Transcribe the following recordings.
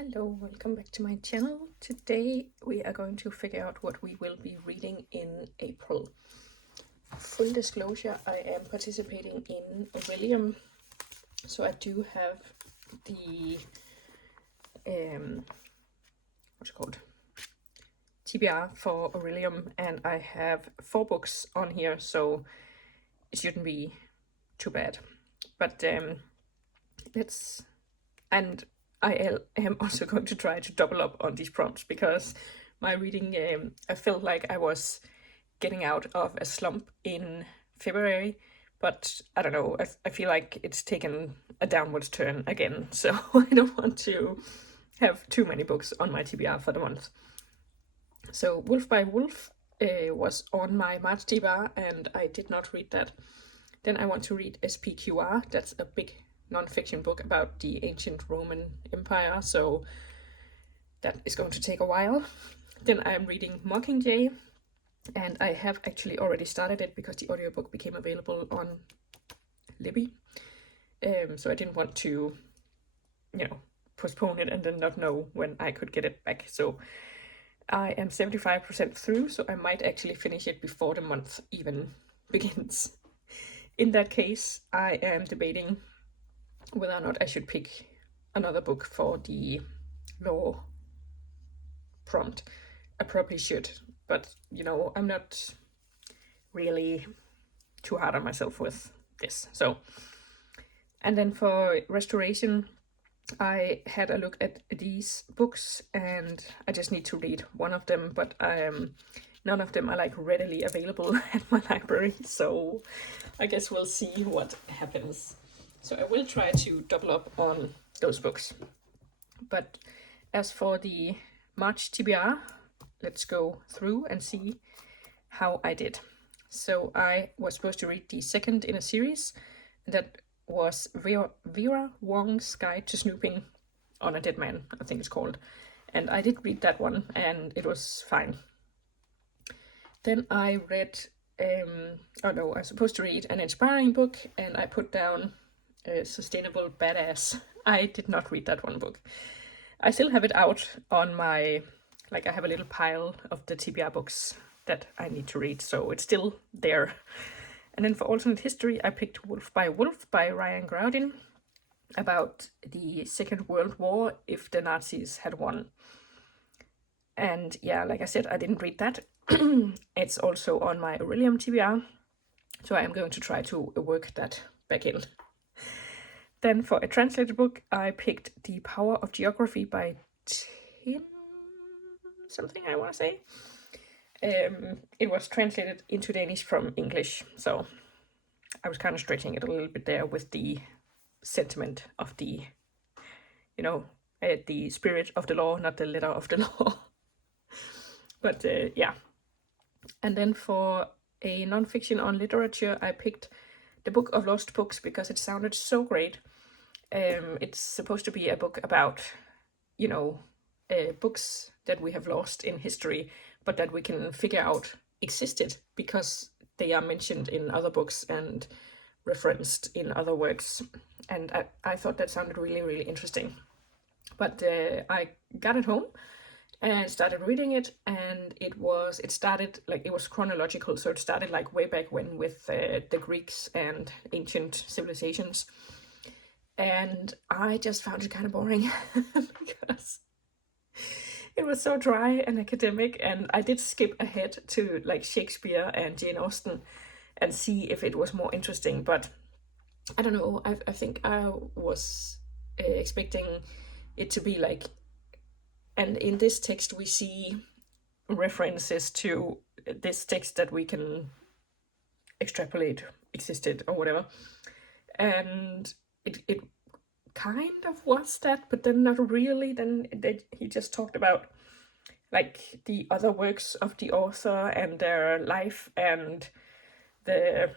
Hello, welcome back to my channel. Today we are going to figure out what we will be reading in April. Full disclosure, I am participating in Aurelium, so I do have the what's it called? TBR for Aurelium, and I have 4 books on here, so it shouldn't be too bad. But I am also going to try to double up on these prompts because my reading, I felt like I was getting out of a slump in February, but I don't know, I feel like it's taken a downwards turn again, so I don't want to have too many books on my TBR for the month. So Wolf by Wolf was on my March TBR and I did not read that. Then I want to read SPQR, that's a big non-fiction book about the ancient Roman Empire, so that is going to take a while. Then I'm reading Mockingjay, and I have actually already started it because the audiobook became available on Libby. So I didn't want to, postpone it and then not know when I could get it back. So I am 75% through, so I might actually finish it before the month even begins. In that case, I am debating whether or not I should pick another book for the law prompt. I probably should, but I'm not really too hard on myself with this. So, and then for restoration, I had a look at these books and I just need to read one of them, but none of them are like readily available at my library, so I guess we'll see what happens. So I will try to double up on those books. But as for the March TBR, let's go through and see how I did. So I was supposed to read the second in a series that was Vera Wong's Guide to Snooping on a Dead Man, I think it's called. And I did read that one and it was fine. Then I read, I was supposed to read an inspiring book and I put down Sustainable Badass. I did not read that one book. I still have it out on my, I have a little pile of the TBR books that I need to read, so it's still there. And then for alternate history, I picked Wolf by Ryan Groudin, about the Second World War if the Nazis had won. And yeah, like I said, I didn't read that. It's also on my Aurelium TBR, so I am going to try to work that back in. Then for a translated book, I picked The Power of Geography by Tim something, I want to say. It was translated into Danish from English, so I was kind of stretching it a little bit there with the sentiment of the, the spirit of the law, not the letter of the law. But yeah. And then for a non-fiction on literature, I picked The Book of Lost Books because it sounded so great. It's supposed to be a book about, books that we have lost in history, but that we can figure out existed because they are mentioned in other books and referenced in other works. And I thought that sounded really, really interesting. But I got it home and started reading it, and it started it was chronological, so it started way back when with the Greeks and ancient civilizations, and I just found it kind of boring because it was so dry and academic, and I did skip ahead to Shakespeare and Jane Austen and see if it was more interesting, but I don't know, I think I was expecting it to be and in this text we see references to this text that we can extrapolate existed or whatever, and it kind of was that, but then not really. Then he just talked about the other works of the author and their life and the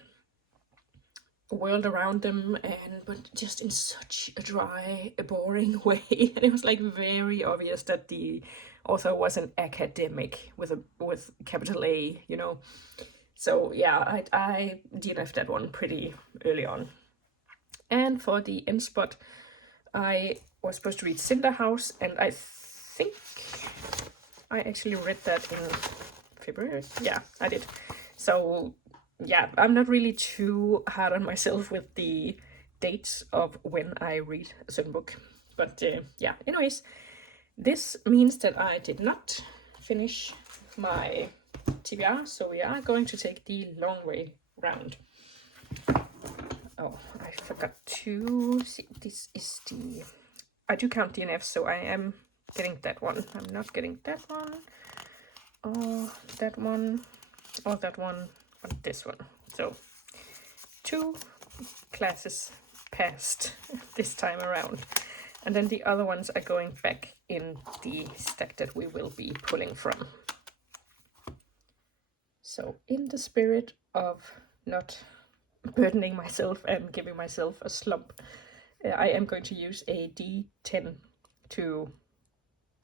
world around them, but just in such a dry, boring way. And it was very obvious that the author was an academic with capital A, So yeah, I DNF'd that one pretty early on. And for the end spot, I was supposed to read Cinder House, and I think I actually read that in February. Yeah, I did. So yeah, I'm not really too hard on myself with the dates of when I read a certain book. But yeah, anyways, this means that I did not finish my TBR, so we are going to take the long way round. Oh, I forgot to see, this is the, I do count DNFs, so I am getting that one. I'm not getting that one, or that one, or that one, but this one. So 2 classes passed this time around. And then the other ones are going back in the stack that we will be pulling from. So in the spirit of not burdening myself and giving myself a slump, I am going to use a D10 to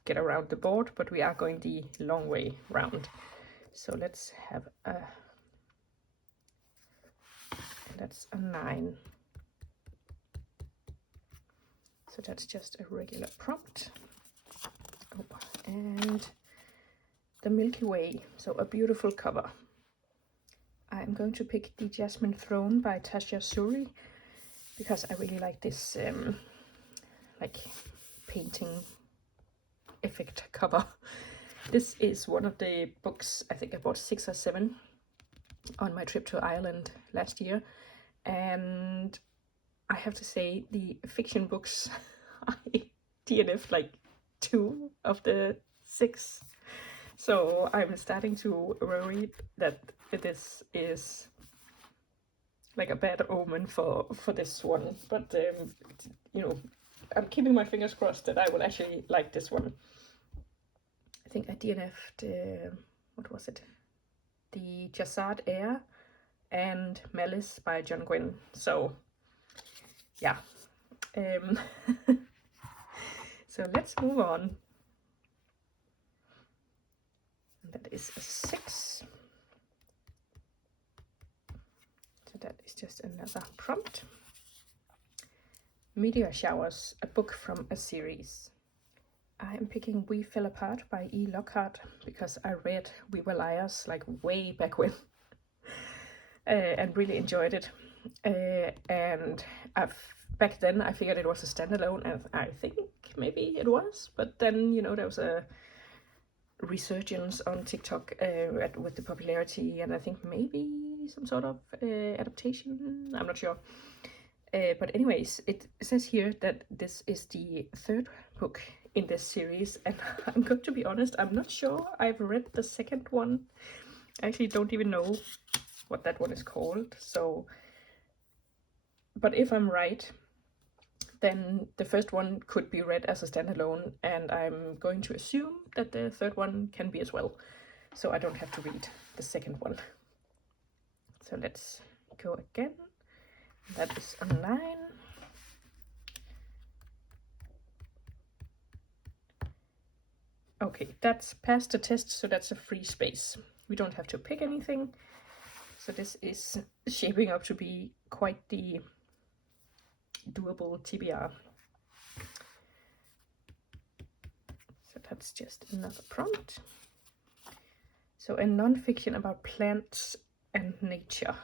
get around the board, but we are going the long way round. So let's have a, that's a 9. So that's just a regular prompt. Oh, and the Milky Way, so a beautiful cover. I'm going to pick The Jasmine Throne by Tasha Suri because I really like this like painting effect cover. This is one of the books, I think I bought 6 or 7 on my trip to Ireland last year, and I have to say the fiction books I DNF like 2 of the 6, so I'm starting to worry that this is like a bad omen for this one, but you know, I'm keeping my fingers crossed that I will actually like this one. I think I DNF'd, what was it? The Jassard Air and Malice by John Gwynne. So yeah. So let's move on. That is a 6. So that is just another prompt. Meteor Showers, a book from a series. I am picking We Fell Apart by E. Lockhart because I read We Were Liars like way back when and really enjoyed it. And back then I figured it was a standalone, and I think maybe it was, but then, you know, there was a resurgence on TikTok with the popularity, and I think maybe some sort of adaptation, I'm not sure. But anyways, it says here that this is the 3rd book in this series, and I'm going to be honest, I'm not sure I've read the 2nd one. I actually don't even know what that one is called. So, but if I'm right, then the first one could be read as a standalone, and I'm going to assume that the 3rd one can be as well, so I don't have to read the 2nd one. So let's go again. That is a 9. Okay, that's passed the test, so that's a free space. We don't have to pick anything. So this is shaping up to be quite the doable TBR. So that's just another prompt. So a non-fiction about plants and nature.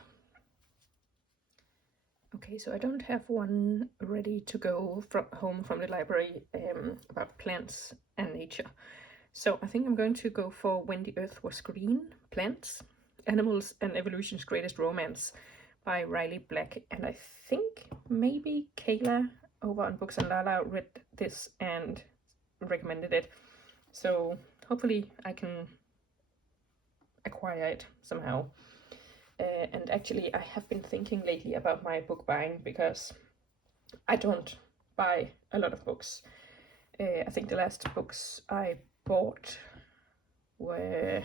Okay, so I don't have one ready to go from home from the library about plants and nature. So I think I'm going to go for When the Earth Was Green, Plants, Animals and Evolution's Greatest Romance by Riley Black. And I think maybe Kayla over on Books and Lala read this and recommended it. So hopefully I can acquire it somehow. And actually I have been thinking lately about my book buying because I don't buy a lot of books. I think the last books I bought were,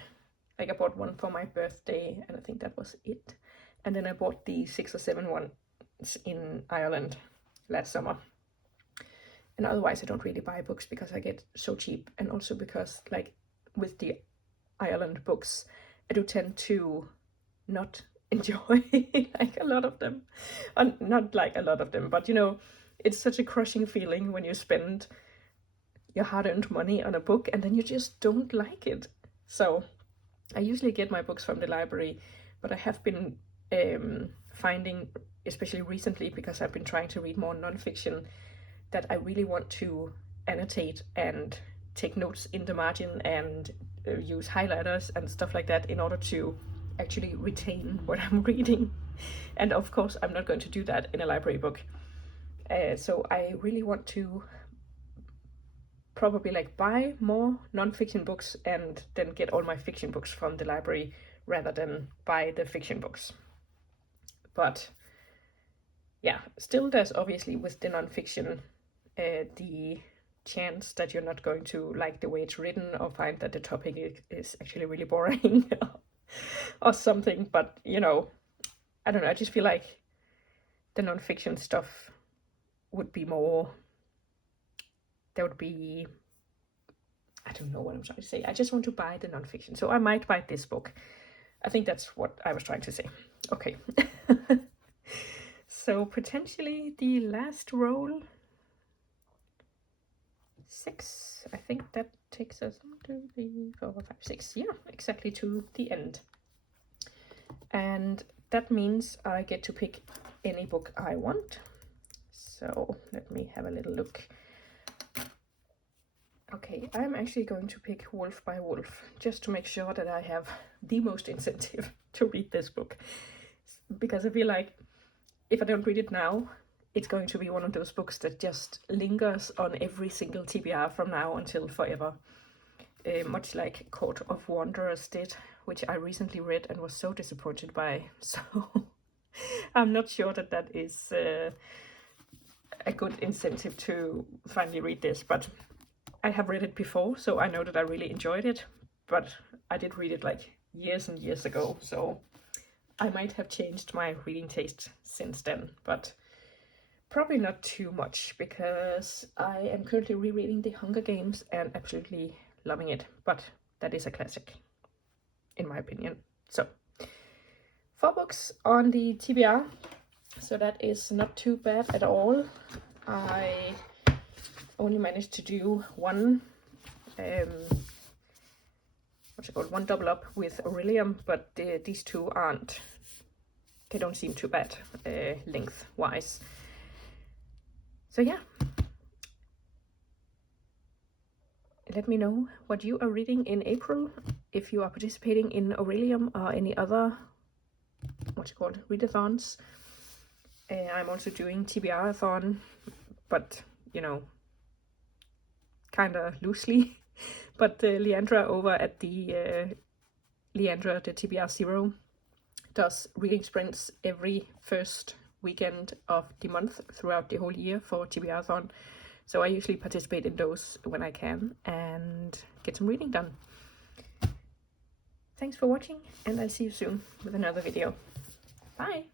like I bought one for my birthday, and I think that was it. And then I bought the 6 or 7 ones in Ireland last summer. And otherwise I don't really buy books because I get so cheap, and also because like with the Ireland books I do tend to not enjoy like a lot of them. Not like a lot of them, but you know, It's such a crushing feeling when you spend your hard-earned money on a book and then you just don't like it. So I usually get my books from the library, but I have been finding, especially recently, because I've been trying to read more nonfiction, that I really want to annotate and take notes in the margin and use highlighters and stuff like that in order to actually retain what I'm reading. And of course, I'm not going to do that in a library book. So I really want to probably like buy more non-fiction books and then get all my fiction books from the library rather than buy the fiction books. But yeah, still there's obviously with the non-fiction the chance that you're not going to like the way it's written or find that the topic is actually really boring or something. But you know, I don't know, I just feel like the non-fiction stuff would be more, there would be, I don't know what I'm trying to say. I just want to buy the non-fiction. So I might buy this book. I think that's what I was trying to say. Okay. So potentially the last roll, 6. I think that takes us 1, 2, 3, 4, 5, 6. Yeah, exactly to the end. And that means I get to pick any book I want. So let me have a little look. Okay, I'm actually going to pick Wolf by Wolf, just to make sure that I have the most incentive to read this book. Because I feel like if I don't read it now, it's going to be one of those books that just lingers on every single TBR from now until forever. Much like Court of Wanderers did, which I recently read and was so disappointed by. So I'm not sure that that is a good incentive to finally read this, but I have read it before, so I know that I really enjoyed it, but I did read it like years and years ago, so I might have changed my reading taste since then, but probably not too much, because I am currently rereading The Hunger Games and absolutely loving it, but that is a classic, in my opinion. So, 4 books on the TBR, so that is not too bad at all. I only managed to do one one double up with Aurelium, but these two aren't, they don't seem too bad length wise. So yeah, let me know what you are reading in April, if you are participating in Aurelium or any other readathons. I'm also doing TBR-a-thon, but you know, kind of loosely. But Leandra over at the Leandra, the TBR Zero, does reading sprints every first weekend of the month throughout the whole year for TBR-a-thon. So I usually participate in those when I can and get some reading done. Thanks for watching, and I'll see you soon with another video. Bye!